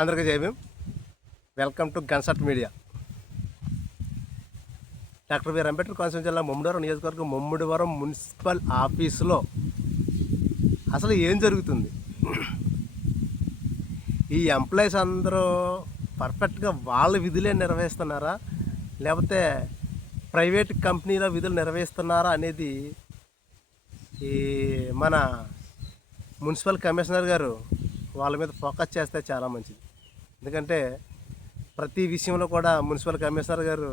అందరికీ జై Bhim. Welcome to గన్సట్ media. Doctor B R Ambedkar Konaseema జిల్లా ముమ్మడివరం నియోజకవర్గం ముమ్మడివరం మున్సిపల్ ఆఫీసులో అసలు ఏం జరుగుతుంది? ఈ ఎంప్లాయీస్ అందరూ పర్ఫెక్ట్గా వాళ్ళ విధులే నిర్వహిస్తున్నారా, లేకపోతే ప్రైవేట్ కంపెనీలో విధులు నిర్వహిస్తున్నారా అనేది ఈ మన మున్సిపల్ కమిషనర్ గారు వాళ్ళ మీద ఫోకస్ చేస్తే చాలా మంచిది. ఎందుకంటే ప్రతి విషయంలో కూడా మున్సిపల్ కమిషనర్ గారు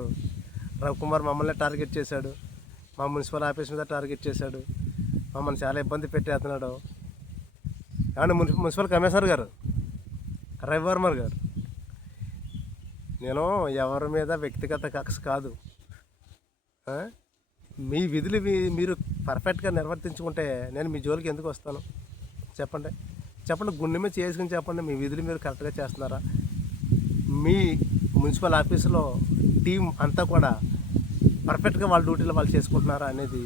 రవికుమార్ మమ్మల్ని టార్గెట్ చేశాడు, మా మున్సిపల్ ఆఫీస్ మీద టార్గెట్ చేశాడు, మమ్మల్ని చాలా ఇబ్బంది పెట్టేస్తున్నాడు. ఏమంటే మున్సిపల్ కమిషనర్ గారు రవివర్మ గారు, నేను ఎవరి మీద వ్యక్తిగత కక్ష కాదు, మీ విధులు మీరు పర్ఫెక్ట్గా నిర్వర్తించుకుంటే నేను మీ జోలికి ఎందుకు వస్తాను? చెప్పండి. గుండె మీద చేసుకుని చెప్పండి, మీ విధులు మీరు కరెక్ట్గా చేస్తున్నారా? మీ మున్సిపల్ ఆఫీసులో టీం అంతా కూడా పర్ఫెక్ట్గా వాళ్ళ డ్యూటీలో వాళ్ళు చేసుకుంటున్నారా అనేది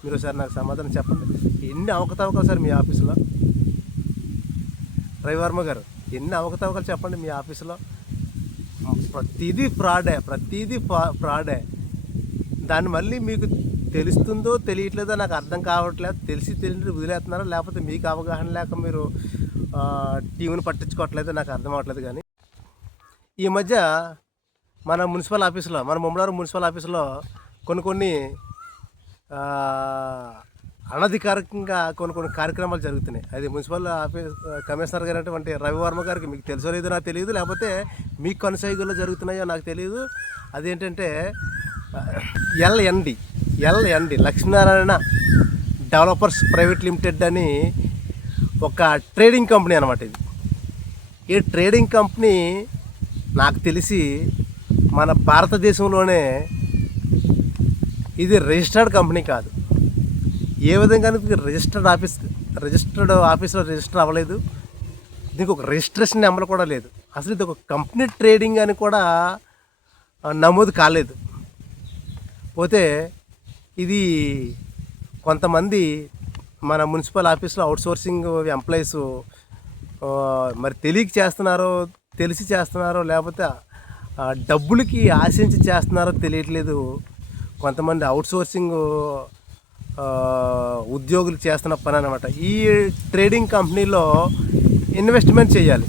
మీరు ఒకసారి నాకు సమాధానం చెప్పండి. ఎన్ని అవకతవకలు సార్ మీ ఆఫీసులో? రవివర్మ గారు, ఎన్ని అవకతవకలు చెప్పండి మీ ఆఫీసులో? ప్రతిదీ ఫ్రాడే. దాన్ని మళ్ళీ మీకు తెలుస్తుందో తెలియట్లేదో నాకు అర్థం కావట్లేదు. తెలియని వదిలేస్తున్నారో లేకపోతే మీకు అవగాహన లేక మీరు టీంని పట్టించుకోవట్లేదు, నాకు అర్థం అవ్వట్లేదు. కానీ ఈ మధ్య మన మున్సిపల్ ఆఫీసులో, మన ముమ్మడివరం మున్సిపల్ ఆఫీసులో కొన్ని అనధికారికంగా కొన్ని కార్యక్రమాలు జరుగుతున్నాయి. అది మున్సిపల్ ఆఫీస్ కమిషనర్ గారు అటువంటి రవివర్మ గారికి మీకు తెలుసో లేదో నాకు తెలియదు, లేకపోతే మీకు కొనసాగులో జరుగుతున్నాయో నాకు తెలియదు. అదేంటంటే LND Lakshminarayana developers private limited అని ఒక ట్రేడింగ్ కంపెనీ అనమాట. ఈ ట్రేడింగ్ కంపెనీ నాకు తెలిసి మన భారతదేశంలోనే ఇది రిజిస్టర్డ్ కంపెనీ కాదు. ఏ విధంగా రిజిస్టర్డ్ ఆఫీస్లో రిజిస్టర్ అవ్వలేదు, దీనికి ఒక రిజిస్ట్రేషన్ నెంబర్ కూడా లేదు. అసలు ఇది ఒక కంపెనీ ట్రేడింగ్ అని కూడా నమోదు కాలేదు. పోతే ఇది కొంతమంది మన మున్సిపల్ ఆఫీస్లో అవుట్సోర్సింగ్ ఎంప్లాయీస్ మరి తెలియక చేస్తున్నారో, తెలిసి చేస్తున్నారో, లేకపోతే డబ్బులకి ఆశించి చేస్తున్నారో తెలియట్లేదు. కొంతమంది అవుట్సోర్సింగ్ ఉద్యోగులు చేస్తున్న పని అనమాట. ఈ ట్రేడింగ్ కంపెనీలో ఇన్వెస్ట్మెంట్ చేయాలి.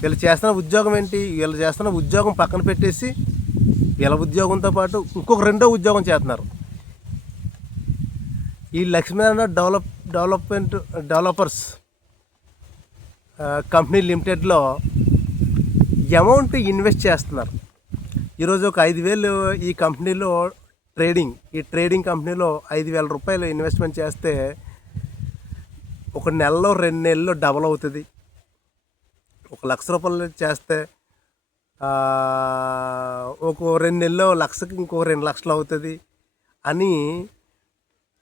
వీళ్ళు చేస్తున్న ఉద్యోగం ఏంటి? వీళ్ళు చేస్తున్న ఉద్యోగం పక్కన పెట్టేసి వీళ్ళ ఉద్యోగంతో పాటు ఇంకొక రెండో ఉద్యోగం చేస్తున్నారు. ఈ లక్ష్మీనారాయణ డెవలపర్స్ కంపెనీ లిమిటెడ్లో అమౌంట్ ఇన్వెస్ట్ చేస్తున్నారు. ఈరోజు ఒక 5,000 ఈ కంపెనీలో ఈ ట్రేడింగ్ కంపెనీలో 5,000 రూపాయలు ఇన్వెస్ట్మెంట్ చేస్తే ఒక నెలలో 2 నెలల్లో డబల్ అవుతుంది. 1,00,000 రూపాయలు చేస్తే ఒక 2 నెలల్లో లక్షకి ఇంకో 2 లక్షలు అవుతుంది అని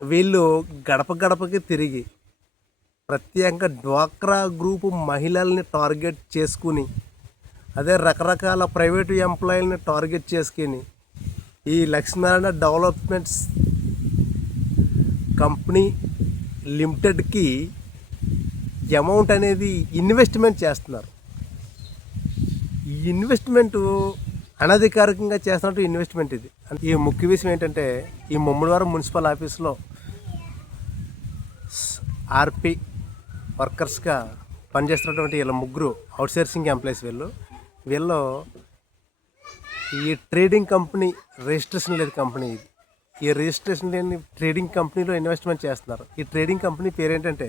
వీళ్ళు గడపకి తిరిగి ప్రత్యేకంగా డ్వాక్రా గ్రూపు మహిళల్ని టార్గెట్ చేసుకుని, అదే రకరకాల ప్రైవేటు ఎంప్లాయీలని టార్గెట్ చేసుకుని ఈ లక్ష్మీనారాయణ డెవలప్మెంట్స్ కంపెనీ లిమిటెడ్కి అమౌంట్ అనేది ఇన్వెస్ట్మెంట్ చేస్తున్నారు. ఈ ఇన్వెస్ట్మెంటు అనధికారికంగా చేస్తున్నట్టు ఇన్వెస్ట్మెంట్ ఇది. ఈ ముఖ్య విషయం ఏంటంటే, ఈ ముమ్మడివరం మున్సిపల్ ఆఫీస్లో ఆర్పి వర్కర్స్గా పనిచేస్తున్నటువంటి వీళ్ళ ముగ్గురు అవుట్సోర్సింగ్ ఎంప్లాయీస్. వీళ్ళు ఈ ట్రేడింగ్ కంపెనీ రిజిస్ట్రేషన్ లేదు కంపెనీ ఇది. ఈ రిజిస్ట్రేషన్ లేని ట్రేడింగ్ కంపెనీలో ఇన్వెస్ట్మెంట్ చేస్తున్నారు. ఈ ట్రేడింగ్ కంపెనీ పేరు ఏంటంటే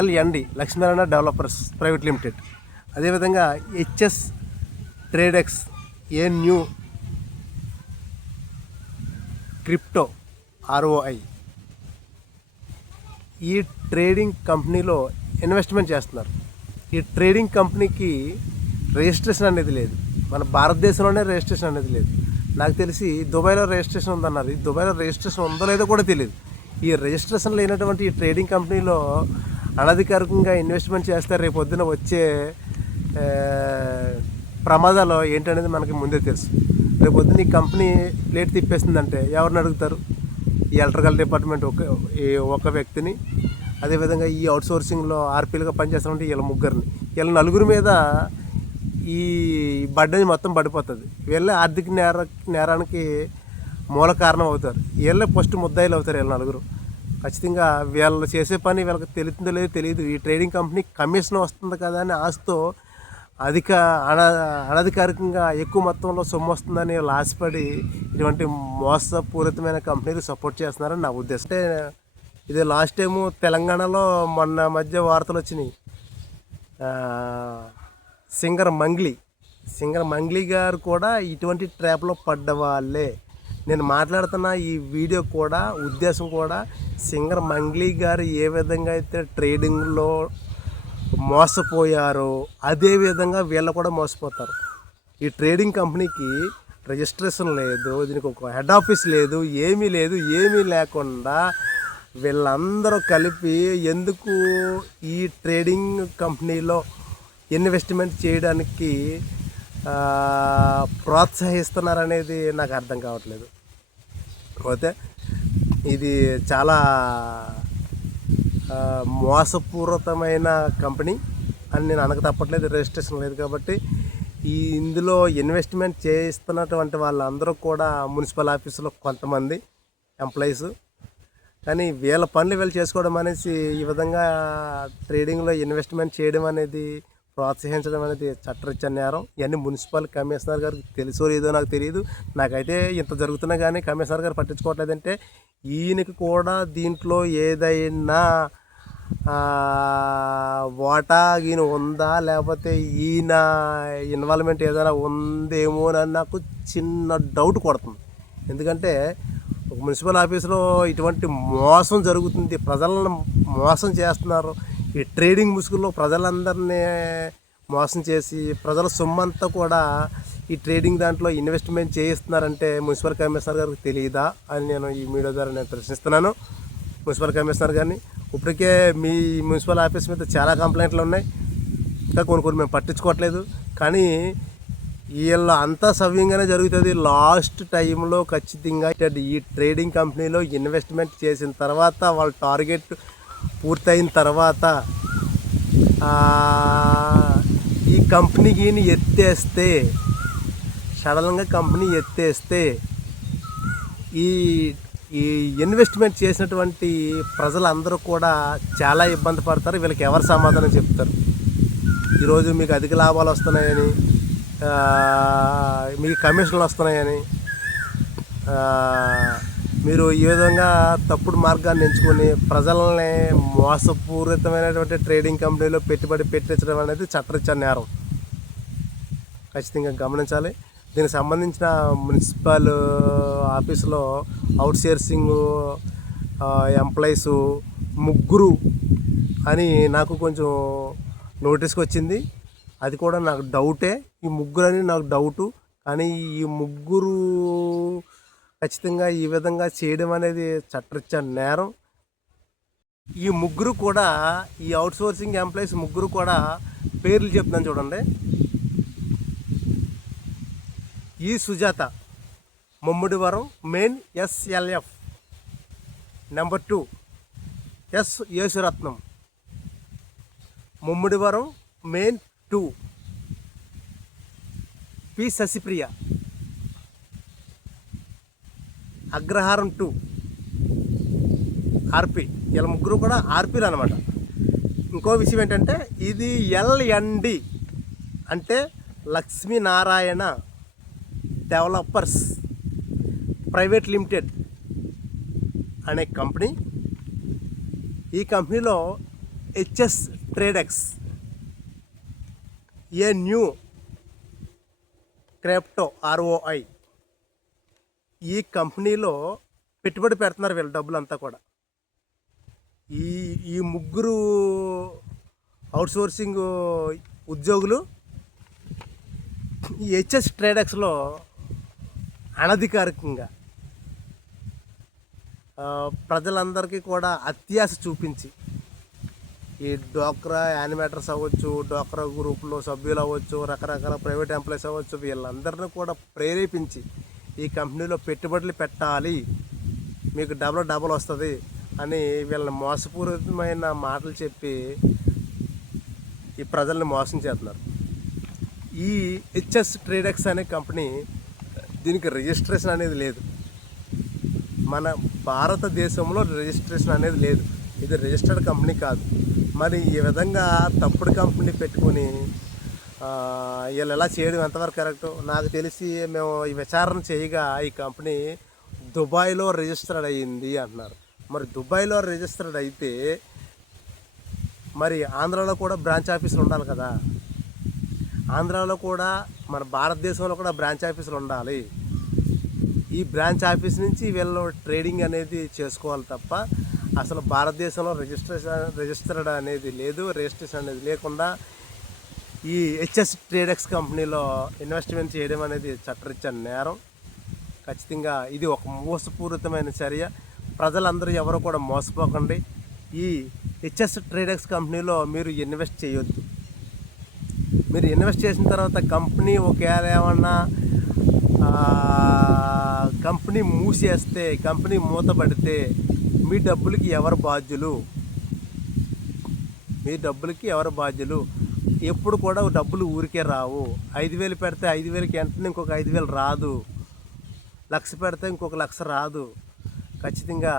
LND Lakshminarayana developers private limited. అదేవిధంగా HS Tradex a new crypto ROI ఈ ట్రేడింగ్ కంపెనీలో ఇన్వెస్ట్మెంట్ చేస్తున్నారు. ఈ ట్రేడింగ్ కంపెనీకి రిజిస్ట్రేషన్ అనేది లేదు, మన భారతదేశంలోనే రిజిస్ట్రేషన్ అనేది లేదు. నాకు తెలిసి దుబాయ్లో రిజిస్ట్రేషన్ ఉందన్నారు. ఈ దుబాయ్లో రిజిస్ట్రేషన్ ఉందో లేదో కూడా తెలియదు. ఈ రిజిస్ట్రేషన్ లేనటువంటి ఈ ట్రేడింగ్ కంపెనీలో అనధికారికంగా ఇన్వెస్ట్మెంట్ చేస్తే రేపు పొద్దున వచ్చే ప్రమాదాలు ఏంటనేది మనకి ముందే తెలుసు. రేపు పొద్దున్న ఈ కంపెనీ ప్లేట్ తిప్పేస్తుందంటే ఎవరిని అడుగుతారు? ఈ ఎలక్ట్రికల్ డిపార్ట్మెంట్ ఒక వ్యక్తిని, అదేవిధంగా ఈ అవుట్సోర్సింగ్లో ఆర్పీలుగా పనిచేస్తున్నట్టు వీళ్ళ ముగ్గురిని. వీళ్ళ నలుగురి మీద ఈ బడ్డని మొత్తం పడిపోతుంది. వీళ్ళే ఆర్థిక నేరానికి మూల కారణం అవుతారు. వీళ్ళే ఫస్ట్ ముద్దాయిలు అవుతారు వీళ్ళ నలుగురు. ఖచ్చితంగా వీళ్ళు చేసే పని వీళ్ళకి తెలుస్తుందో లేదో తెలియదు. ఈ ట్రేడింగ్ కంపెనీ కమిషన్ వస్తుంది కదా అని ఆశతో అనధికారికంగా ఎక్కువ మొత్తంలో సొమ్ము వస్తుందని వీళ్ళు ఆశపడి ఇటువంటి మోసపూరితమైన కంపెనీలు సపోర్ట్ చేస్తున్నారని నా ఉద్దేశం. అంటే ఇది లాస్ట్ టైము తెలంగాణలో మొన్న మధ్య వార్తలు వచ్చినాయి. సింగర్ మంగ్లీ గారు కూడా ఇటువంటి ట్రాప్లో పడ్డ వాళ్ళే. నేను మాట్లాడుతున్న ఈ వీడియో కూడా ఉద్దేశం కూడా సింగర్ మంగ్లీ గారు ఏ విధంగా అయితే ట్రేడింగ్లో మోసపోయారో అదే విధంగా వీళ్ళు కూడా మోసపోతారు. ఈ ట్రేడింగ్ కంపెనీకి రిజిస్ట్రేషన్ లేదు, దీనికి ఒక హెడ్ ఆఫీస్ లేదు, ఏమీ లేకుండా వీళ్ళందరూ కలిపి ఎందుకు ఈ ట్రేడింగ్ కంపెనీలో ఇన్వెస్ట్మెంట్ చేయడానికి ప్రోత్సహిస్తున్నారనేది నాకు అర్థం కావట్లేదు. పోతే ఇది చాలా మోసపూరితమైన కంపెనీ అని నేను అనక తప్పట్లేదు. రిజిస్ట్రేషన్ లేదు కాబట్టి ఇందులో ఇన్వెస్ట్మెంట్ చేస్తున్నటువంటి వాళ్ళందరూ కూడా మున్సిపల్ ఆఫీసులో కొంతమంది ఎంప్లాయీస్. కానీ వీళ్ళ పనులు వీళ్ళు చేసుకోవడం అనేసి ఈ విధంగా ట్రేడింగ్లో ఇన్వెస్ట్మెంట్ చేయడం అనేది, ప్రోత్సహించడం అనేది చట్టరీత్యా నేరం. ఇవన్నీ మున్సిపల్ కమిషనర్ గారికి తెలుసో లేదో నాకు తెలియదు. నాకైతే ఇంత జరుగుతున్నా కానీ కమిషనర్ గారు పట్టించుకోవట్లేదంటే ఈయనకి కూడా దీంట్లో ఏదైనా వాటా ఈయన ఉందా, లేకపోతే ఈయన ఇన్వాల్వ్మెంట్ ఏదైనా ఉందేమో అని నాకు చిన్న డౌట్ కొడుతుంది. ఎందుకంటే ఒక మున్సిపల్ ఆఫీసులో ఇటువంటి మోసం జరుగుతుంది, ప్రజలను మోసం చేస్తున్నారు. ఈ ట్రేడింగ్ ముసుగులో ప్రజలందరినీ మోసం చేసి ప్రజల సొమ్మంతా కూడా ఈ ట్రేడింగ్ దాంట్లో ఇన్వెస్ట్మెంట్ చేయిస్తున్నారంటే మున్సిపల్ కమిషనర్ గారికి తెలియదా అని నేను ఈ మీడియా ద్వారా నేను ప్రశ్నిస్తున్నాను. మున్సిపల్ కమిషనర్ గారిని ఇప్పటికే మీ మున్సిపల్ ఆఫీస్ మీద చాలా కంప్లైంట్లు ఉన్నాయి, ఇంకా కొన్ని మేము పట్టించుకోవట్లేదు. కానీ వీళ్ళ అంతా సవ్యంగానే జరుగుతుంది. లాస్ట్ టైంలో ఖచ్చితంగా ఈ ట్రేడింగ్ కంపెనీలో ఇన్వెస్ట్మెంట్ చేసిన తర్వాత వాళ్ళ టార్గెట్ పూర్తయిన తర్వాత ఈ కంపెనీకి ఎత్తేస్తే, సడన్గా కంపెనీ ఎత్తేస్తే ఈ ఇన్వెస్ట్మెంట్ చేసినటువంటి ప్రజలందరూ కూడా చాలా ఇబ్బంది పడతారు. వీళ్ళకి ఎవరు సమాధానం చెప్తారు? ఈరోజు మీకు అధిక లాభాలు వస్తున్నాయని, మీకు కమిషన్లు వస్తున్నాయని, మీరు ఈ విధంగా తప్పుడు మార్గాన్ని ఎంచుకొని ప్రజల్ని మోసపూరితమైనటువంటి ట్రేడింగ్ కంపెనీలో పెట్టుబడి పెట్టించడం అనేది చట్టరీత్యా నేరం. ఖచ్చితంగా గమనించాలి. దీనికి సంబంధించిన మున్సిపల్ ఆఫీసులో అవుట్సోర్సింగ్ ఎంప్లాయీస్ 3 అని నాకు కొంచెం నోటీస్కి వచ్చింది. అది కూడా నాకు డౌటే. ఈ 3 అని నాకు డౌటు. కానీ ఈ 3 ఖచ్చితంగా ఈ విధంగా చేయడం అనేది చట్టరీత్యా నేరం. ఈ 3 కూడా, ఈ అవుట్సోర్సింగ్ ఎంప్లాయీస్ 3 కూడా పేర్లు చెప్తాను చూడండి. ఈ Sujatha, Mummidivaram main SLF. Number 2 S Yesuratnam, Mummidivaram main 2. P Sasipriya, Agraharam 2 RP. వీళ్ళ 3 కూడా ఆర్పీలు అనమాట. ఇంకో విషయం ఏంటంటే ఇది LND అంటే లక్ష్మీనారాయణ డెవలపర్స్ ప్రైవేట్ లిమిటెడ్ అనే కంపెనీ. ఈ కంపెనీలో HS Tradex, a new crypto ROI ఈ కంపెనీలో పెట్టుబడి పెడుతున్నారు వీళ్ళ డబ్బులంతా కూడా. ఈ 3 అవుట్సోర్సింగ్ ఉద్యోగులు ఈ HS ట్రేడెక్స్లో అనధికారికంగా ప్రజలందరికీ కూడా అత్యాశ చూపించి, ఈ డోక్రా యానిమేటర్స్ అవ్వచ్చు, డోక్రా గ్రూపులో సభ్యులు అవ్వచ్చు, రకరకాల ప్రైవేట్ ఎంప్లాయీస్ అవ్వచ్చు, వీళ్ళందరినీ కూడా ప్రేరేపించి ఈ కంపెనీలో పెట్టుబడులు పెట్టాలి, మీకు డబల్ వస్తుంది అని వీళ్ళని మోసపూరితమైన మాటలు చెప్పి ఈ ప్రజల్ని మోసం చేస్తున్నారు. ఈ హెచ్ఎస్ ట్రేడెక్స్ అనే కంపెనీ దీనికి రిజిస్ట్రేషన్ అనేది లేదు. మన భారతదేశంలో రిజిస్ట్రేషన్ అనేది లేదు. ఇది రిజిస్టర్డ్ కంపెనీ కాదు. మరి ఈ విధంగా తప్పుడు కంపెనీ పెట్టుకుని వీళ్ళు ఎలా చేయడం ఎంతవరకు కరెక్టు? నాకు తెలిసి మేము ఈ విచారణ చేయగా ఈ కంపెనీ దుబాయ్లో రిజిస్టర్డ్ అయ్యింది అంటున్నారు. మరి దుబాయ్లో రిజిస్టర్డ్ అయితే మరి ఆంధ్రాలో కూడా బ్రాంచ్ ఆఫీసులు ఉండాలి కదా. ఆంధ్రాలో కూడా మన భారతదేశంలో కూడా బ్రాంచ్ ఆఫీసులు ఉండాలి. ఈ బ్రాంచ్ ఆఫీస్ నుంచి వీళ్ళు ట్రేడింగ్ అనేది చేసుకోవాలి తప్ప అసలు భారతదేశంలో రిజిస్టర్డ్ అనేది లేదు. రిజిస్ట్రేషన్ అనేది లేకుండా ఈ హెచ్ఎస్ ట్రేడెక్స్ కంపెనీలో ఇన్వెస్ట్మెంట్ చేయడం అనేది చట్టరీత్యా నేరం. ఖచ్చితంగా ఇది ఒక మోసపూరితమైన చర్య. ప్రజలందరూ ఎవరు కూడా మోసపోకండి. ఈ హెచ్ఎస్ ట్రేడెక్స్ కంపెనీలో మీరు ఇన్వెస్ట్ చేయొద్దు. మీరు ఇన్వెస్ట్ చేసిన తర్వాత కంపెనీ ఒకవేళ ఏమన్నా కంపెనీ మూసేస్తే, కంపెనీ మూతపడితే మీ డబ్బులకి ఎవరు బాధ్యులు? మీ డబ్బులకి ఎవరు బాధ్యులు? ఎప్పుడు కూడా డబ్బులు ఊరికే రావు. 5,000 పెడితే 5,000కి వెంటనే ఇంకొక 5,000 రాదు. 1,00,000 పెడితే ఇంకొక 1,00,000 రాదు. ఖచ్చితంగా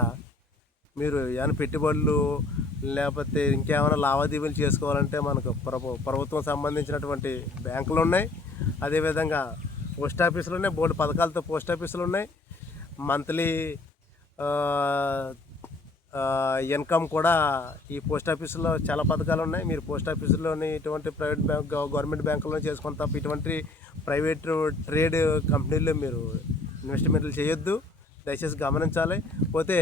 మీరు ఏమైనా పెట్టుబడులు లేకపోతే ఇంకేమైనా లావాదేవీలు చేసుకోవాలంటే మనకు ప్రభుత్వం సంబంధించినటువంటి బ్యాంకులు ఉన్నాయి. అదేవిధంగా పోస్ట్ ఆఫీసులు ఉన్నాయి. బోర్డు పథకాలతో పోస్ట్ ఆఫీసులు ఉన్నాయి. మంత్లీ ఇన్కమ్ కూడా ఈ పోస్ట్ ఆఫీసులో చాలా పథకాలు ఉన్నాయి. మీరు పోస్ట్ ఆఫీసులోని ఇటువంటి ప్రైవేట్ బ్యాంక్ గవర్నమెంట్ బ్యాంకుల్లో చేసుకుని తప్ప ఇటువంటి ప్రైవేట్ ట్రేడ్ కంపెనీల్లో మీరు ఇన్వెస్ట్మెంట్లు చేయొద్దు. దయచేసి గమనించాలి. పోతే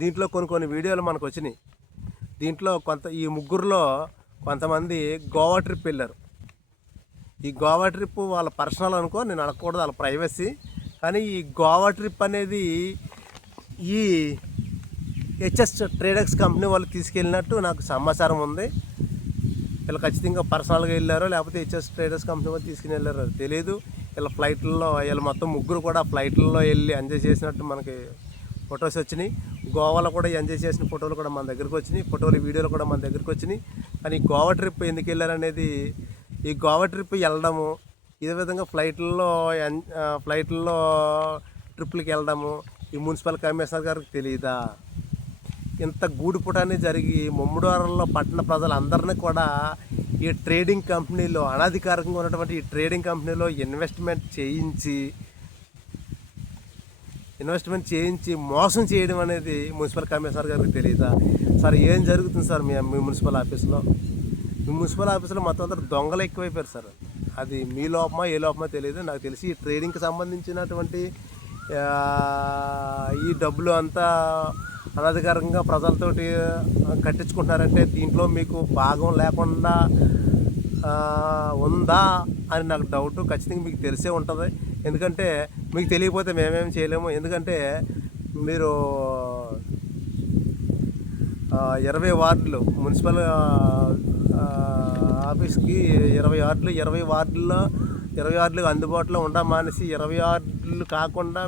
దీంట్లో కొన్ని వీడియోలు మనకు వచ్చినాయి. దీంట్లో ఈ ముగ్గురులో కొంతమంది గోవా ట్రిప్ వెళ్ళారు. ఈ గోవా ట్రిప్ వాళ్ళ పర్సనల్ అనుకో, నేను అడగకూడదు, వాళ్ళ ప్రైవసీ. కానీ ఈ గోవా ట్రిప్ అనేది ఈ హెచ్ఎస్ ట్రేడెక్స్ కంపెనీ వాళ్ళు తీసుకెళ్ళినట్టు నాకు సమాచారం ఉంది. వీళ్ళు ఖచ్చితంగా పర్సనల్గా వెళ్ళారో లేకపోతే హెచ్ఎస్ ట్రేడెక్స్ కంపెనీ వాళ్ళు తీసుకుని వెళ్ళారో తెలియదు. వీళ్ళ ఫ్లైట్లలో వీళ్ళు మొత్తం ముగ్గురు కూడా ఫ్లైట్లలో వెళ్ళి ఎంజాయ్ చేసినట్టు మనకి ఫొటోస్ వచ్చినాయి. గోవాలో కూడా ఎంజాయ్ చేసిన ఫోటోలు కూడా మన దగ్గరికి వచ్చినాయి. ఫోటోలు వీడియోలు కూడా మన దగ్గరికి వచ్చినాయి. కానీ ఈ గోవా ట్రిప్ ఎందుకు వెళ్ళారనేది, ఈ గోవా ట్రిప్ వెళ్ళడము, ఇదే విధంగా ఫ్లైట్లలో ట్రిప్లకి వెళ్ళడము ఈ మున్సిపల్ కమిషనర్ గారికి తెలియదా? ఇంత గూడుపుటాన్ని జరిగి ముమ్మడివారంలో పట్టణ ప్రజలందరినీ కూడా ఈ ట్రేడింగ్ కంపెనీలో, అనధికారికంగా ఉన్నటువంటి ఈ ట్రేడింగ్ కంపెనీలో ఇన్వెస్ట్మెంట్ చేయించి మోసం చేయడం అనేది మున్సిపల్ కమిషనర్ గారికి తెలియదా? సార్ ఏం జరుగుతుంది సార్ మీ మున్సిపల్ ఆఫీస్లో? మీ మున్సిపల్ ఆఫీస్లో మొత్తం అందరూ దొంగలు ఎక్కువైపోయారు సార్. అది మీ లోపమా ఏ లోపమా తెలియదు. నాకు తెలిసి ఈ ట్రేడింగ్కి సంబంధించినటువంటి ఈ డబ్బులు అంతా అనధికారికంగా ప్రజలతోటి కట్టించుకుంటున్నారంటే దీంట్లో మీకు భాగం లేకుండా ఉందా అని నాకు డౌట్. ఖచ్చితంగా మీకు తెలిసే ఉంటుంది. ఎందుకంటే మీకు తెలియకపోతే మేమేం చేయలేము. ఎందుకంటే మీరు 20 వార్డులు మున్సిపల్ ఆఫీస్కి 20 వార్డులు అందుబాటులో ఉండమానేసి 20 వార్డులు కాకుండా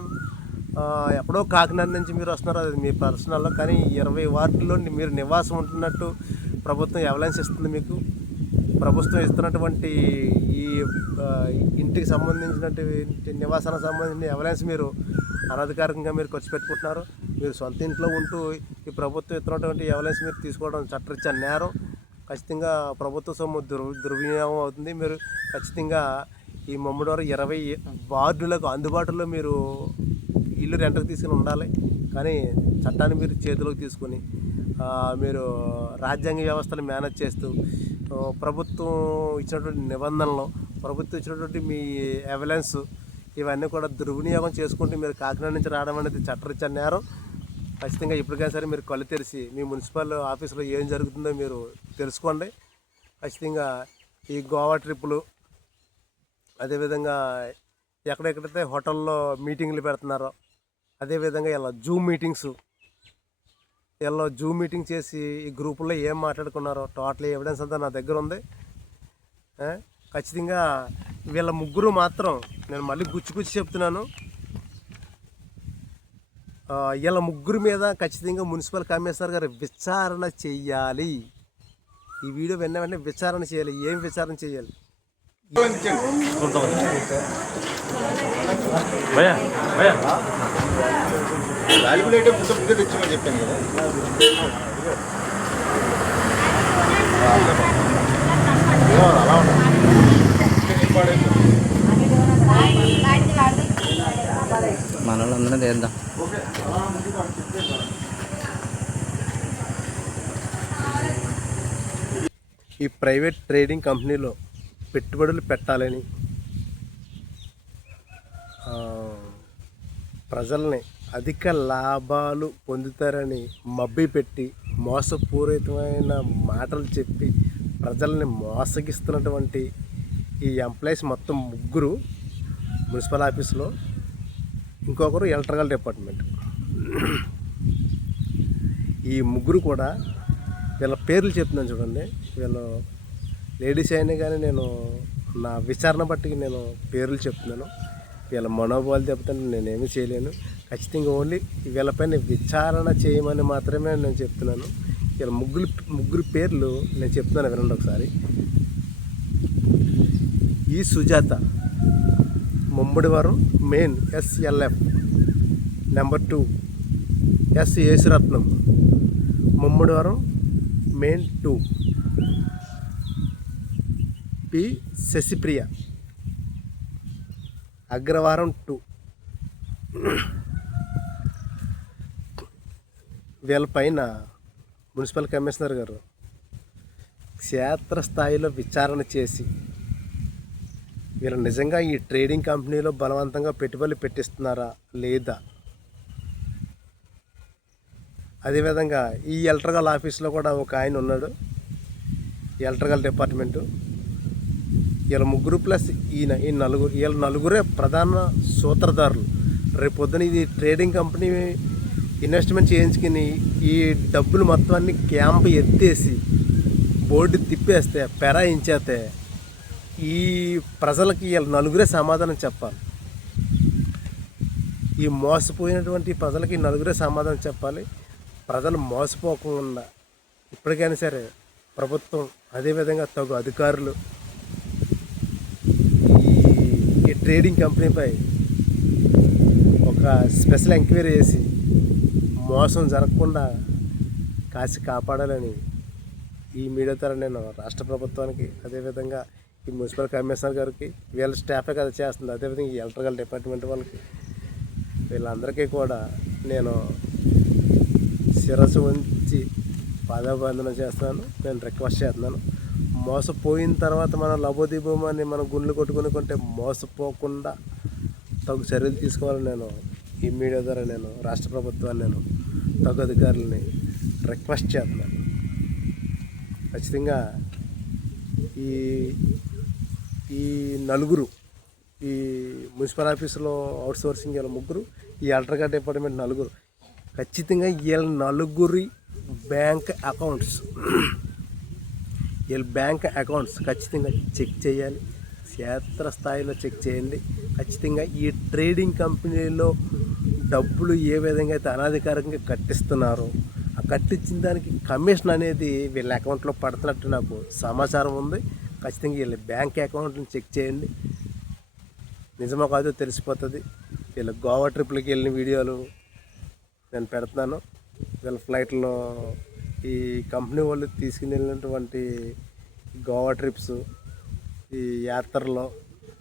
ఎప్పుడో కాకినాడ నుంచి మీరు వస్తున్నారు, అది మీ పర్సనల్లో. కానీ 20 వార్డుల్లో మీరు నివాసం ఉంటున్నట్టు ప్రభుత్వం ఎవిడెన్స్ ఇస్తుంది మీకు. ప్రభుత్వం ఇస్తున్నటువంటి ఈ ఇంటికి సంబంధించినటువంటి నివాసానికి సంబంధించిన ఎవిడెన్స్ మీరు అనధికారికంగా మీరు ఖర్చు పెట్టుకుంటున్నారు. మీరు సొంత ఇంట్లో ఉంటూ ఈ ప్రభుత్వం ఇస్తున్నటువంటి ఎవిడెన్స్ మీరు తీసుకోవడం చట్టరీత్యా నేరం. ఖచ్చితంగా ప్రభుత్వ సొమ్ము దుర్వినియోగం అవుతుంది. మీరు ఖచ్చితంగా ఈ ముమ్మడివారం 20 వార్డులకు అందుబాటులో మీరు ఇల్లు రెంట్కి తీసుకుని ఉండాలి. కానీ చట్టాన్ని మీరు చేతిలోకి తీసుకొని మీరు రాజ్యాంగ వ్యవస్థను మేనేజ్ చేస్తూ ప్రభుత్వం ఇచ్చినటువంటి నిబంధనలు, ప్రభుత్వం ఇచ్చినటువంటి మీ ఎవిడెన్స్ ఇవన్నీ కూడా దుర్వినియోగం చేసుకుంటూ మీరు కాకినాడ నుంచి రావడం అనేది చట్టరీత్యా నేరం. ఖచ్చితంగా ఇప్పటికైనా సరే మీరు కళ్ళు తెరిచి మీ మున్సిపల్ ఆఫీసులో ఏం జరుగుతుందో మీరు తెలుసుకోండి. ఖచ్చితంగా ఈ గోవా ట్రిప్పులు, అదేవిధంగా ఎక్కడెక్కడైతే హోటల్లో మీటింగ్లు పెడుతున్నారో, అదేవిధంగా ఇలా జూమ్ మీటింగ్ చేసి ఈ గ్రూపుల్లో ఏం మాట్లాడుకున్నారో టోటల్ ఎవిడెన్స్ అంతా నా దగ్గర ఉంది. ఖచ్చితంగా వీళ్ళ ముగ్గురు మాత్రం, నేను మళ్ళీ గుచ్చి చెప్తున్నాను, వీళ్ళ ముగ్గురు మీద ఖచ్చితంగా మున్సిపల్ కమిషనర్ గారు విచారణ చెయ్యాలి. ఈ వీడియో విన్న వెంటనే విచారణ చేయాలి. ఏం విచారణ చేయాలి? చెప్పాను కదా. అలా మన వాళ్ళందరం చేద్దాం. ఈ ప్రైవేట్ ట్రేడింగ్ కంపెనీలో పెట్టుబడులు పెట్టాలని ప్రజల్ని అధిక లాభాలు పొందుతారని మభ్యపెట్టి మోసపూరితమైన మాటలు చెప్పి ప్రజల్ని మోసగిస్తున్నటువంటి ఈ ఎంప్లాయీస్ మొత్తం 3 మున్సిపల్ ఆఫీస్లో, ఇంకొకరు ఎలక్ట్రికల్ డిపార్ట్మెంట్. ఈ 3 కూడా వీళ్ళ పేర్లు చెప్తున్నాను చూడండి. వీళ్ళు లేడీస్ అయినా కానీ నేను నా విచారణ బట్టి నేను పేర్లు చెప్తున్నాను. వీళ్ళ మనోభావాలు చెప్తాను, నేనేమీ చేయలేను. ఖచ్చితంగా ఓన్లీ వీళ్ళపైన విచారణ చేయమని మాత్రమే నేను చెప్తున్నాను. వీళ్ళ ముగ్గురు పేర్లు నేను చెప్తున్నాను, వినండి ఒకసారి. ఈ Sujatha, Mummidivaram main SLF. Number 2 S Yesuratnam, Mummidivaram main 2. P Sasipriya, Agravaram 2. వీళ్ళపైన మున్సిపల్ కమిషనర్ గారు క్షేత్రస్థాయిలో విచారణ చేసి వీళ్ళు నిజంగా ఈ ట్రేడింగ్ కంపెనీలో బలవంతంగా పెట్టుబడులు పెట్టిస్తున్నారా లేదా, అదేవిధంగా ఈ ఎలక్ట్రికల్ ఆఫీస్లో కూడా ఒక ఆయన ఉన్నాడు, ఎలక్ట్రికల్ డిపార్ట్మెంటు. వీళ్ళ 3 ప్లస్ ఈయన, ఈ 4, వీళ్ళ 4 ప్రధాన సూత్రధారులు. రేపు పొద్దున ఇది ట్రేడింగ్ కంపెనీ ఇన్వెస్ట్మెంట్ చేయించుకుని ఈ డబ్బులు మొత్తాన్ని క్యాంప్ ఎత్తేసి బోర్డు తిప్పేస్తే, పెరాయించేస్తే ఈ ప్రజలకి వీళ్ళ 4 సమాధానం చెప్పాలి. ఈ మోసపోయినటువంటి ప్రజలకి 4 సమాధానం చెప్పాలి. ప్రజలు మోసపోకుండా ఇప్పటికైనా సరే ప్రభుత్వం, అదేవిధంగా తగు అధికారులు ఈ ట్రేడింగ్ కంపెనీపై ఒక స్పెషల్ ఎంక్వైరీ చేసి మోసం జరగకుండా కాసి కాపాడాలని ఈ మీడియా ద్వారా నేను రాష్ట్ర ప్రభుత్వానికి, అదేవిధంగా ఈ మున్సిపల్ కమిషనర్ గారికి, వీళ్ళ స్టాఫే కదా చేస్తుంది, అదేవిధంగా ఈ ఎలక్ట్రికల్ డిపార్ట్మెంట్ వాళ్ళకి, వీళ్ళందరికీ కూడా నేను శిరస్సు ఉంచి పాదాభివందనం చేస్తున్నాను. నేను రిక్వెస్ట్ చేస్తున్నాను. మోసపోయిన తర్వాత మనం లబోదిబోమని మనం గుండ్లు కొట్టుకుని మోసపోకుండా తగు చర్యలు తీసుకోవాలని నేను ఈ మీడియా ద్వారా నేను రాష్ట్ర ప్రభుత్వాన్ని, నేను తగు అధికారులని రిక్వెస్ట్ చేస్తున్నాను. ఖచ్చితంగా ఈ 4 ఈ మున్సిపల్ ఆఫీసులో అవుట్సోర్సింగ్ వీళ్ళ 3, ఈ ఎలక్ట్రికల్ డిపార్ట్మెంట్ 4, ఖచ్చితంగా వీళ్ళ 4 బ్యాంక్ అకౌంట్స్, వీళ్ళ బ్యాంక్ అకౌంట్స్ ఖచ్చితంగా చెక్ చేయాలి. క్షేత్రస్థాయిలో చెక్ చేయండి. ఖచ్చితంగా ఈ ట్రేడింగ్ కంపెనీలో డబ్బులు ఏ విధంగా అయితే అనాధికారికంగా కట్టిస్తున్నారో, ఆ కట్టించిన దానికి కమిషన్ అనేది వీళ్ళ అకౌంట్లో పడుతున్నట్టు నాకు సమాచారం ఉంది. ఖచ్చితంగా వీళ్ళ బ్యాంక్ అకౌంట్ని చెక్ చేయండి. నిజమో కాదో తెలిసిపోతుంది. వీళ్ళ గోవా ట్రిప్లకి వెళ్ళిన వీడియోలు నేను పెడుతున్నాను. వీళ్ళ ఫ్లైట్లో ఈ కంపెనీ వాళ్ళు తీసుకుని వెళ్ళినటువంటి గోవా ట్రిప్స్, ఈ యాత్రలో,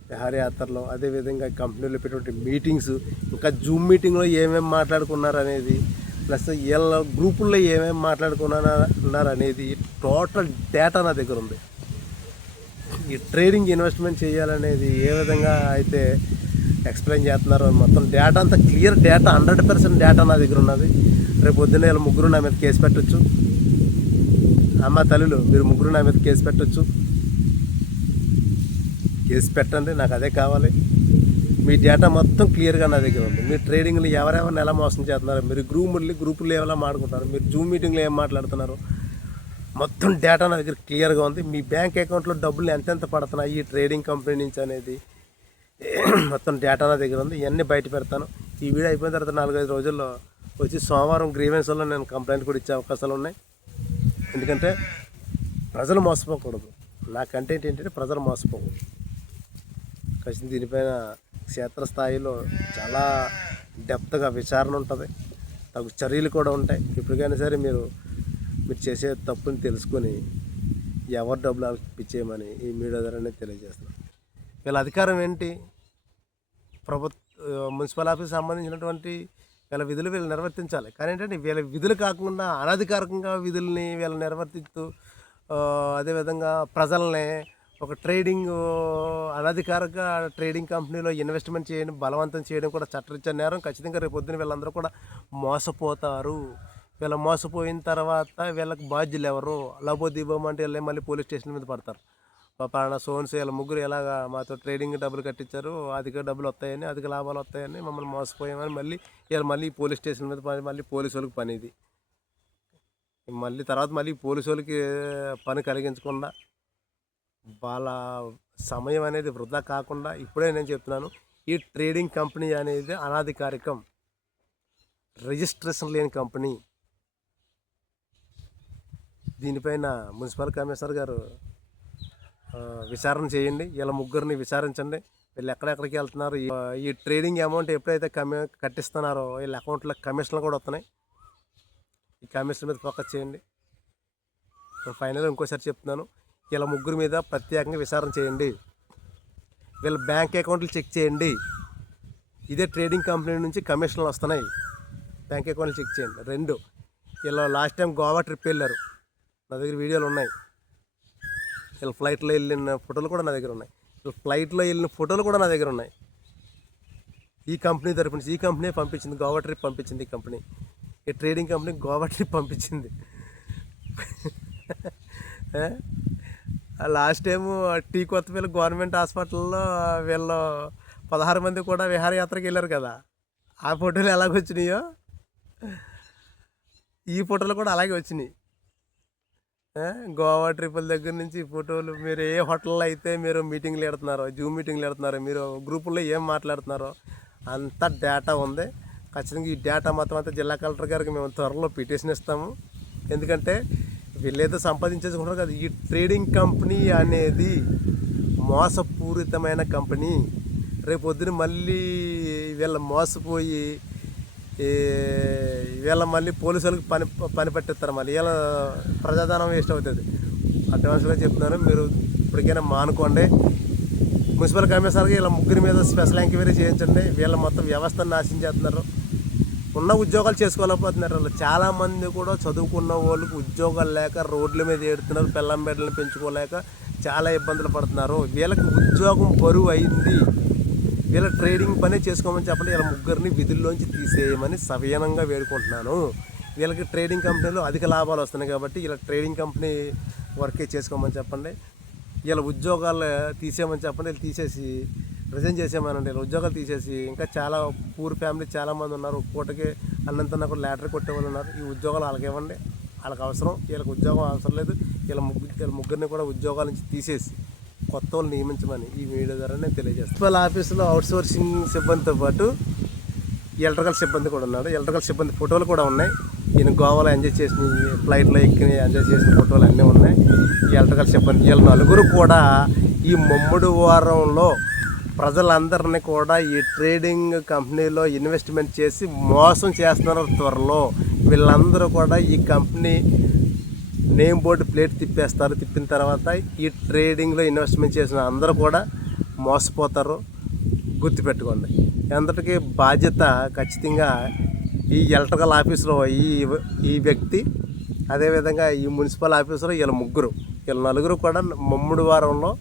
విహారయాత్రలో, అదేవిధంగా కంపెనీలో పెట్టినటువంటి మీటింగ్స్, ఇంకా జూమ్ మీటింగ్లో ఏమేమి మాట్లాడుకున్నారు అనేది, ప్లస్ వీళ్ళ గ్రూపుల్లో ఏమేమి మాట్లాడుకున్నారు అనేది టోటల్ డేటా నా దగ్గర ఉంది. ఈ ట్రేడింగ్ ఇన్వెస్ట్మెంట్ చేయాలనేది ఏ విధంగా అయితే ఎక్స్ప్లెయిన్ చేస్తున్నారో మొత్తం డేటా అంతా క్లియర్ డేటా, 100% డేటా నా దగ్గర ఉన్నది. రేపు పొద్దున్న వీళ్ళ 3 నా మీద కేసు పెట్టచ్చు. అమ్మ తల్లులు, మీరు 3 నా మీద కేసు పెట్టచ్చు. కేసు పెట్టండి, నాకు అదే కావాలి. మీ డేటా మొత్తం క్లియర్గా నా దగ్గర ఉంది. మీరు ట్రేడింగ్లు ఎవరెవరిని ఎలా మోసం చేస్తున్నారు, మీరు గ్రూపుల్లో ఎలా మాట్లాడుకుంటారు, మీరు జూమ్ మీటింగ్లో ఏం మాట్లాడుతున్నారు, మొత్తం డేటా నా దగ్గర క్లియర్గా ఉంది. మీ బ్యాంక్ అకౌంట్లో డబ్బులు ఎంతెంత పడుతున్నాయి ఈ ట్రేడింగ్ కంపెనీ నుంచి అనేది మొత్తం డేటా నా దగ్గర ఉంది. ఇవన్నీ బయట పెడతాను. ఈ వీడియో అయిపోయిన తర్వాత 4-5 రోజుల్లో వచ్చి సోమవారం గ్రీవెన్స్లో నేను కంప్లైంట్ కూడా ఇచ్చే అవకాశాలు ఉన్నాయి. ఎందుకంటే ప్రజలు మోసపోకూడదు. నా కంటెంట్ ఏంటంటే ప్రజలు మోసపోకూడదు. ఖచ్చితంగా దీనిపైన క్షేత్రస్థాయిలో చాలా డెప్త్గా విచారణ ఉంటుంది, తగు చర్యలు కూడా ఉంటాయి. ఇప్పటికైనా సరే మీరు చేసే తప్పుని తెలుసుకొని ఎవరు డబ్బులు వాళ్ళకి ఇచ్చేయమని ఈ మీడియా ద్వారానే తెలియజేస్తున్నాను. వీళ్ళ అధికారం ఏంటి? మున్సిపల్ ఆఫీస్ సంబంధించినటువంటి వీళ్ళ విధులు వీళ్ళు నిర్వర్తించాలి. కానీ ఏంటంటే వీళ్ళ విధులు కాకుండా అనధికారికంగా విధుల్ని వీళ్ళు నిర్వర్తిస్తూ అదేవిధంగా ప్రజల్ని ఒక అనధికారిక ట్రేడింగ్ కంపెనీలో ఇన్వెస్ట్మెంట్ చేయడం, బలవంతం చేయడం కూడా చట్టరీత్యా నేరం. ఖచ్చితంగా రేపు పొద్దున వీళ్ళందరూ కూడా మోసపోతారు. వీళ్ళు మోసపోయిన తర్వాత వీళ్ళకి బాధ్యులు ఎవరు? లబోదిబోం అంటే వీళ్ళే మళ్ళీ పోలీస్ స్టేషన్ మీద పడతారు. పలానా సోన్స్ వీళ్ళ ముగ్గురు ఎలాగా మాతో ట్రేడింగ్ డబ్బులు కట్టించారు, అధిక డబ్బులు వస్తాయని, అధిక లాభాలు వస్తాయని మమ్మల్ని మోసపోయామని మళ్ళీ పోలీస్ స్టేషన్ మీద మళ్ళీ పోలీసు వాళ్ళకి పని ఇది. మళ్ళీ పోలీసు వాళ్ళకి పని కలిగించకుండా వాళ్ళ సమయం అనేది వృధా కాకుండా ఇప్పుడే నేను చెప్తున్నాను, ఈ ట్రేడింగ్ కంపెనీ అనేది అనాధికారికం, రిజిస్ట్రేషన్ లేని కంపెనీ. దీనిపైన మున్సిపల్ కమిషనర్ గారు విచారణ చేయండి. వీళ్ళ ముగ్గురిని విచారించండి. వీళ్ళు ఎక్కడెక్కడికి వెళ్తున్నారు, ఈ ట్రేడింగ్ అమౌంట్ ఎప్పుడైతే కట్టిస్తున్నారో వీళ్ళ అకౌంట్లో కమిషన్లు కూడా వస్తున్నాయి. ఈ కమిషన్ మీద ఫోకస్ చేయండి. ఫైనల్గా ఇంకోసారి చెప్తున్నాను, వీళ్ళ ముగ్గురు మీద ప్రత్యేకంగా విచారణ చేయండి. వీళ్ళ బ్యాంక్ అకౌంట్లు చెక్ చేయండి. ఇదే ట్రేడింగ్ కంపెనీ నుంచి కమిషన్లు వస్తున్నాయి, బ్యాంక్ అకౌంట్లు చెక్ చేయండి. 2, వీళ్ళు లాస్ట్ టైం గోవా ట్రిప్ వెళ్ళారు, నా దగ్గర వీడియోలు ఉన్నాయి. వీళ్ళు ఫ్లైట్లో వెళ్ళిన ఫోటోలు కూడా నా దగ్గర ఉన్నాయి. వీళ్ళు ఫ్లైట్లో వెళ్ళిన ఫోటోలు కూడా నా దగ్గర ఉన్నాయి. ఈ కంపెనీ తరపు నుంచి, ఈ కంపెనీ పంపించింది, గోవా ట్రిప్ పంపించింది. ఈ కంపెనీ, ఈ ట్రేడింగ్ కంపెనీ గోవా ట్రిప్ పంపించింది. లాస్ట్ టైము కొత్తపల్లి గవర్నమెంట్ హాస్పిటల్లో వీళ్ళు 16 మంది కూడా విహారయాత్రకి వెళ్ళారు కదా, ఆ ఫోటోలు ఎలాగొచ్చినాయో ఈ ఫోటోలు కూడా అలాగే వచ్చినాయి. గోవా ట్రిప్పుల దగ్గర నుంచి ఫోటోలు. మీరు ఏ హోటల్లో అయితే మీరు మీటింగ్లు పెడుతున్నారో, జూమ్ మీటింగ్లు పెడుతున్నారో, మీరు గ్రూపుల్లో ఏం మాట్లాడుతున్నారో అంత డేటా ఉంది. ఖచ్చితంగా ఈ డేటా మొత్తం అంతా జిల్లా కలెక్టర్ గారికి మేము త్వరలో పిటిషన్ ఇస్తాము. ఎందుకంటే వీళ్ళేదో సంపాదించేసుకుంటారు కదా, ఈ ట్రేడింగ్ కంపెనీ అనేది మోసపూరితమైన కంపెనీ. రేపు పొద్దున మళ్ళీ వీళ్ళ మోసపోయి వీళ్ళ మళ్ళీ పోలీసు వాళ్ళకి పని పెట్టిస్తారు. మళ్ళీ వీళ్ళ ప్రజాధనం వేస్ట్ అవుతుంది. అడ్వాన్స్గా చెప్తున్నాను, మీరు ఇప్పటికైనా మానుకోండి. మున్సిపల్ కమిషనర్గా వీళ్ళ ముగ్గురి మీద స్పెషల్ ఎంక్వైరీ చేయించండి. వీళ్ళ మొత్తం వ్యవస్థను నాశనం చేస్తున్నారు. ఉన్న ఉద్యోగాలు చేసుకోలేకపోతున్నారు. వాళ్ళు చాలామంది కూడా చదువుకున్న వాళ్ళకి ఉద్యోగాలు లేక రోడ్ల మీద ఏడుతున్నారు. పిల్లం బిడ్డలను పెంచుకోలేక చాలా ఇబ్బందులు పడుతున్నారు. వీళ్ళకి ఉద్యోగం బరువు అయింది. వీళ్ళ ట్రేడింగ్ పనే చేసుకోమని చెప్పండి. వీళ్ళ ముగ్గురిని విధుల్లోంచి తీసేయమని సవినయంగా వేడుకుంటున్నాను. వీళ్ళకి ట్రేడింగ్ కంపెనీలో అధిక లాభాలు వస్తున్నాయి కాబట్టి వీళ్ళ ట్రేడింగ్ కంపెనీ వర్కే చేసుకోమని చెప్పండి. వీళ్ళ ఉద్యోగాలు తీసేయమని చెప్పండి. వీళ్ళు తీసేసి రిజైన్ చేసేయమనండి. వీళ్ళ ఉద్యోగాలు తీసేసి, ఇంకా చాలా పూర్ ఫ్యామిలీ చాలామంది ఉన్నారు, పూటకి అన్నంతన్నా కూడా లాటరీ కొట్టేవాళ్ళు ఉన్నారు. ఈ ఉద్యోగాలు వాళ్ళకి ఇవ్వండి, వాళ్ళకి అవసరం. వీళ్ళకి ఉద్యోగం అవసరం లేదు. వీళ్ళ ముగ్గురిని కూడా ఉద్యోగాల నుంచి తీసేసి కొత్త వాళ్ళు నియమించమని ఈ మీడియా ద్వారా నేను తెలియజేస్తాను. మున్సిపల్ ఆఫీసులో అవుట్సోర్సింగ్ సిబ్బందితో పాటు ఎలక్ట్రికల్ సిబ్బంది కూడా ఉన్నాడు. ఎలక్ట్రికల్ సిబ్బంది ఫోటోలు కూడా ఉన్నాయి. ఈయన గోవాలో ఎంజాయ్ చేసిన, ఫ్లైట్లో ఎక్కి ఎంజాయ్ చేసిన ఫోటోలు అన్నీ ఉన్నాయి. ఈ ఎలక్ట్రికల్ సిబ్బంది వీళ్ళ నలుగురు కూడా ఈ ముమ్మడి వారంలో ప్రజలందరినీ కూడా ఈ ట్రేడింగ్ కంపెనీలో ఇన్వెస్ట్మెంట్ చేసి మోసం చేస్తున్నారు. త్వరలో వీళ్ళందరూ కూడా ఈ కంపెనీ నేమ్ బోర్డు ప్లేట్ తిప్పేస్తారు. తిప్పిన తర్వాత ఈ ట్రేడింగ్లో ఇన్వెస్ట్మెంట్ చేసిన అందరూ కూడా మోసపోతారు. గుర్తుపెట్టుకోండి. అందరికీ బాధ్యత ఖచ్చితంగా ఈ ఎలక్ట్రికల్ ఆఫీసులో ఈ వ్యక్తి, అదేవిధంగా ఈ మున్సిపల్ ఆఫీసులో వీళ్ళ నలుగురు కూడా ముమ్మడి వారంలో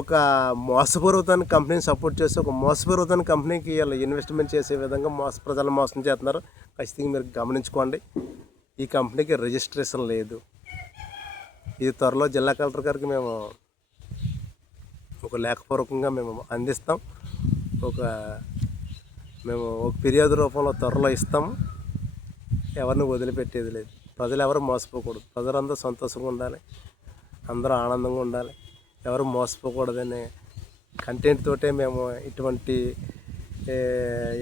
ఒక మోసపూరితమైన కంపెనీని సపోర్ట్ చేసి ఒక మోసపూరితమైన కంపెనీకి వీళ్ళు ఇన్వెస్ట్మెంట్ చేసే విధంగా ప్రజలు మోసం చేస్తున్నారు. ఖచ్చితంగా మీరు గమనించుకోండి. ఈ కంపెనీకి రిజిస్ట్రేషన్ లేదు. ఇది త్వరలో జిల్లా కలెక్టర్ గారికి మేము ఒక లేఖపూర్వకంగా మేము అందిస్తాం. మేము ఒక ఫిర్యాదు రూపంలో త్వరలో ఇస్తాము. ఎవరిని వదిలిపెట్టేది లేదు. ప్రజలు ఎవరు మోసపోకూడదు. ప్రజలందరూ సంతోషంగా ఉండాలి, అందరూ ఆనందంగా ఉండాలి, ఎవరు మోసపోకూడదనే కంటెంట్ తోటే మేము ఇటువంటి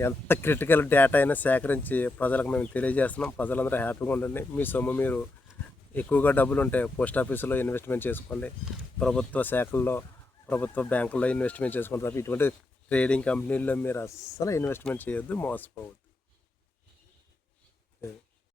ఎంత క్రిటికల్ డేటా అయినా సేకరించి ప్రజలకు మేము తెలియజేస్తున్నాం. ప్రజలందరూ హ్యాపీగా ఉండండి. మీ సొమ్ము మీరు ఎక్కువగా డబ్బులు ఉంటాయి పోస్ట్ ఆఫీసులో ఇన్వెస్ట్మెంట్ చేసుకోండి, ప్రభుత్వ శాఖల్లో ప్రభుత్వ బ్యాంకుల్లో ఇన్వెస్ట్మెంట్ చేసుకోండి తప్ప ఇటువంటి ట్రేడింగ్ కంపెనీల్లో మీరు అస్సలు ఇన్వెస్ట్మెంట్ చేయొద్దు, మోసపోవద్దు.